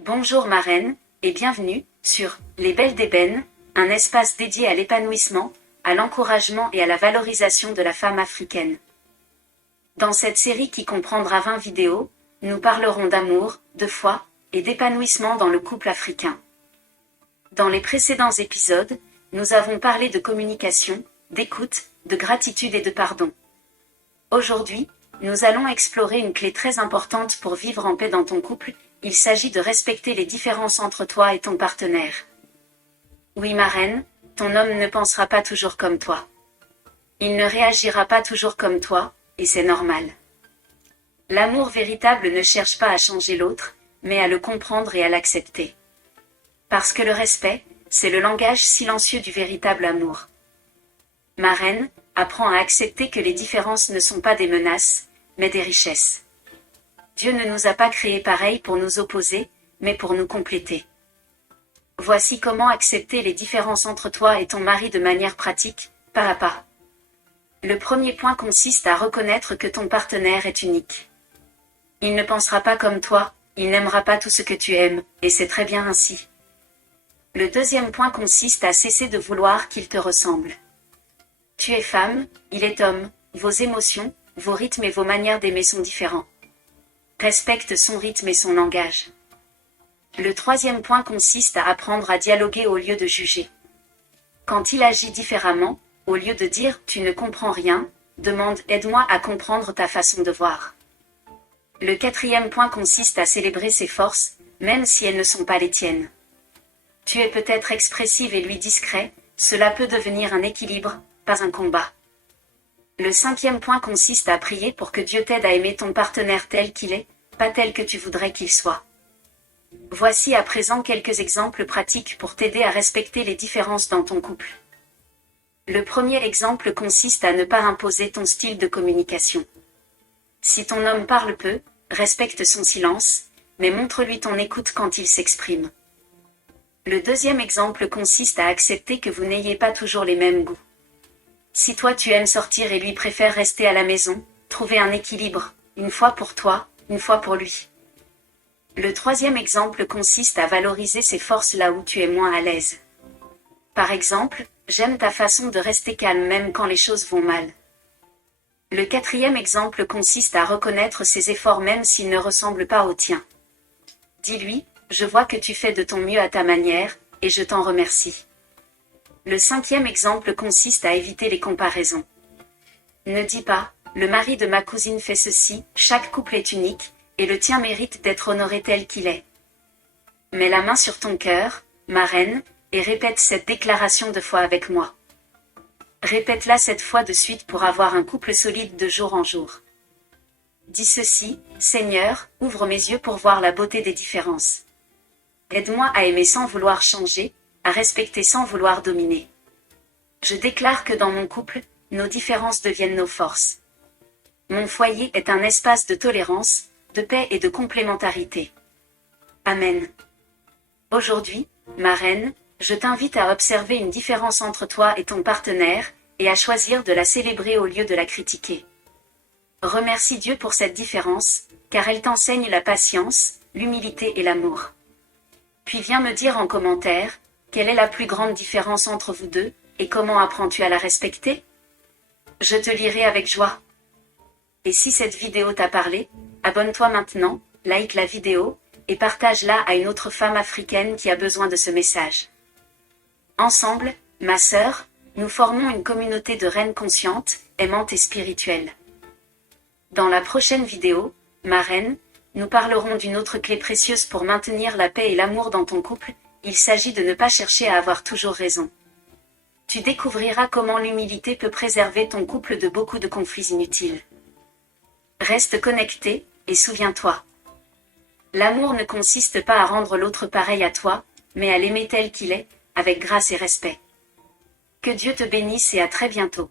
Bonjour marraine, et bienvenue sur Les Belles d'Ébène, un espace dédié à l'épanouissement, à l'encouragement et à la valorisation de la femme africaine. Dans cette série qui comprendra 20 vidéos, nous parlerons d'amour, de foi et d'épanouissement dans le couple africain. Dans les précédents épisodes, nous avons parlé de communication, d'écoute, de gratitude et de pardon. Aujourd'hui, nous allons explorer une clé très importante pour vivre en paix dans ton couple. Il s'agit de respecter les différences entre toi et ton partenaire. Oui marraine, ton homme ne pensera pas toujours comme toi. Il ne réagira pas toujours comme toi, et c'est normal. L'amour véritable ne cherche pas à changer l'autre, mais à le comprendre et à l'accepter. Parce que le respect, c'est le langage silencieux du véritable amour. Marraine, apprends à accepter que les différences ne sont pas des menaces, mais des richesses. Dieu ne nous a pas créés pareils pour nous opposer, mais pour nous compléter. Voici comment accepter les différences entre toi et ton mari de manière pratique, pas à pas. Le premier point consiste à reconnaître que ton partenaire est unique. Il ne pensera pas comme toi, il n'aimera pas tout ce que tu aimes, et c'est très bien ainsi. Le deuxième point consiste à cesser de vouloir qu'il te ressemble. Tu es femme, il est homme, vos émotions, vos rythmes et vos manières d'aimer sont différents. Respecte son rythme et son langage. Le troisième point consiste à apprendre à dialoguer au lieu de juger. Quand il agit différemment, au lieu de dire « tu ne comprends rien », demande « aide-moi à comprendre ta façon de voir ». Le quatrième point consiste à célébrer ses forces, même si elles ne sont pas les tiennes. Tu es peut-être expressive et lui discret, cela peut devenir un équilibre, pas un combat. Le cinquième point consiste à prier pour que Dieu t'aide à aimer ton partenaire tel qu'il est, pas tel que tu voudrais qu'il soit. Voici à présent quelques exemples pratiques pour t'aider à respecter les différences dans ton couple. Le premier exemple consiste à ne pas imposer ton style de communication. Si ton homme parle peu, respecte son silence, mais montre-lui ton écoute quand il s'exprime. Le deuxième exemple consiste à accepter que vous n'ayez pas toujours les mêmes goûts. Si toi tu aimes sortir et lui préfère rester à la maison, trouvez un équilibre, une fois pour toi, une fois pour lui. Le troisième exemple consiste à valoriser ses forces là où tu es moins à l'aise. Par exemple, j'aime ta façon de rester calme même quand les choses vont mal. Le quatrième exemple consiste à reconnaître ses efforts même s'ils ne ressemblent pas aux tiens. Dis-lui, je vois que tu fais de ton mieux à ta manière, et je t'en remercie. Le cinquième exemple consiste à éviter les comparaisons. Ne dis pas, le mari de ma cousine fait ceci, chaque couple est unique, et le tien mérite d'être honoré tel qu'il est. Mets la main sur ton cœur, marraine, et répète cette déclaration de foi avec moi. Répète-la 7 fois de suite pour avoir un couple solide de jour en jour. Dis ceci, Seigneur, ouvre mes yeux pour voir la beauté des différences. Aide-moi à aimer sans vouloir changer, à respecter sans vouloir dominer. Je déclare que dans mon couple, nos différences deviennent nos forces. Mon foyer est un espace de tolérance, de paix et de complémentarité. Amen. Aujourd'hui, marraine, je t'invite à observer une différence entre toi et ton partenaire, et à choisir de la célébrer au lieu de la critiquer. Remercie Dieu pour cette différence, car elle t'enseigne la patience, l'humilité et l'amour. Puis viens me dire en commentaire, quelle est la plus grande différence entre vous deux, et comment apprends-tu à la respecter? Je te lirai avec joie. Et si cette vidéo t'a parlé, abonne-toi maintenant, like la vidéo, et partage-la à une autre femme africaine qui a besoin de ce message. Ensemble, ma sœur, nous formons une communauté de reines conscientes, aimantes et spirituelles. Dans la prochaine vidéo, ma reine, nous parlerons d'une autre clé précieuse pour maintenir la paix et l'amour dans ton couple. Il s'agit de ne pas chercher à avoir toujours raison. Tu découvriras comment l'humilité peut préserver ton couple de beaucoup de conflits inutiles. Reste connecté, et souviens-toi. L'amour ne consiste pas à rendre l'autre pareil à toi, mais à l'aimer tel qu'il est, avec grâce et respect. Que Dieu te bénisse et à très bientôt.